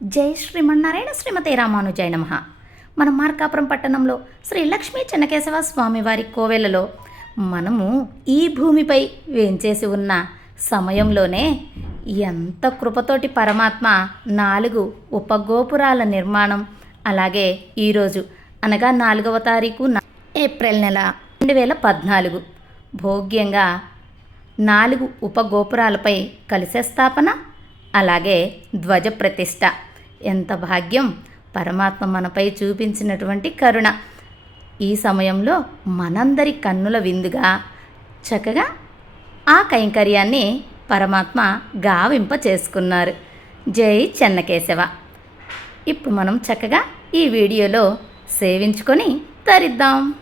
జై శ్రీమన్నారాయణ శ్రీమతి రామానుజయ నమ. మన మార్కాపురం పట్టణంలో శ్రీ లక్ష్మీ చెన్నకేశవ స్వామివారి కోవెలలో మనము ఈ భూమిపై వేంచేసి ఉన్న సమయంలోనే ఎంత కృపతోటి పరమాత్మ నాలుగు ఉపగోపురాల నిర్మాణం అలాగే ఈరోజు అనగా నాలుగవ తారీఖు ఏప్రిల్ నెల రెండు వేల పద్నాలుగు. భోగ్యంగా నాలుగు ఉపగోపురాలపై కలిసే స్థాపన అలాగే ధ్వజ ప్రతిష్ట ఎంత భాగ్యం పరమాత్మ మనపై చూపించినటువంటి కరుణ. ఈ సమయంలో మనందరి కన్నుల విందుగా చక్కగా ఆ కైంకర్యాన్ని పరమాత్మ గావింప చేసుకున్నారు. జై చెన్నకేశవ. ఇప్పుడు మనం చక్కగా ఈ వీడియోలో సేవించుకొని తరిద్దాం.